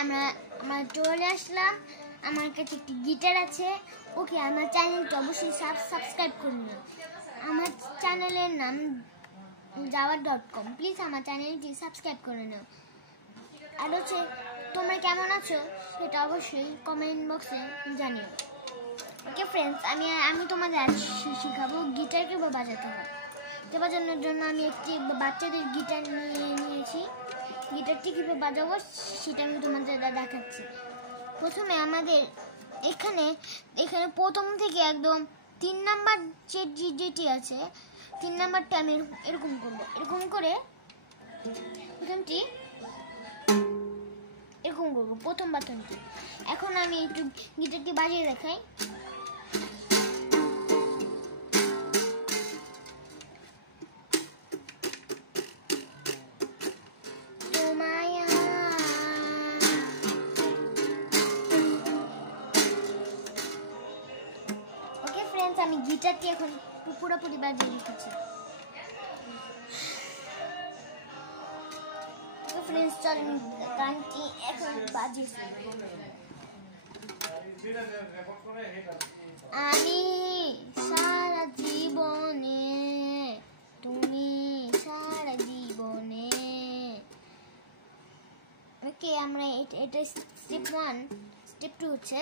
আমরা চলে আসলাম। আমার কাছে একটি গিটার আছে। ওকে, আমার চ্যানেলটা অবশ্যই সাবস্ক্রাইব করুন। আমার চ্যানেলের নাম java.com। প্লিজ আমার চ্যানেলটি সাবস্ক্রাইব করে নাও। আর হচ্ছে তোমরা কেমন আছো সেটা অবশ্যই কমেন্ট বক্সে জানিও। ওকে ফ্রেন্ডস, আমি তোমাদের আজ শেখাবো গিটার কীভাবে বাজাতে হয়। এটা বাজানোর জন্য আমি একটি বাচ্চাদের গিটার নিয়েছি। গিটারটি কীভাবে বাজাবো সেটা আমি তোমাদের দেখাচ্ছি। প্রথমে আমাদের এখানে প্রথম থেকে একদম 3 নাম্বার যেটি আছে, 3 নাম্বারটা আমি এরকম করবো। এরকম করে প্রথমটি এরকম করবো, প্রথম বাটনটি। এখন আমি একটু গিটারটি বাজিয়ে দেখাই। ওকে ফ্রেন্ডস, আমি গিটারটি এখন পুরোপুরি বাজিয়ে দিতেছি। ফ্রেন্ডস, চলেন গানটি এখন বাজিয়েছি। আমি সারা জীবনে, তুমি সারা জীবনে। ওকে, আমরা এটা স্টেপ 1। স্টেপ 2 হচ্ছে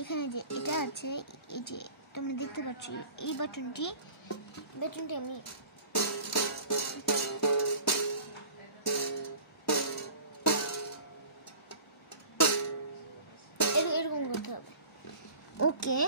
এখানে যে এটা আছে, এই যে তোমরা দেখতে পাচ্ছ এই বাটনটি আমি এরকম করতে হবে। ওকে।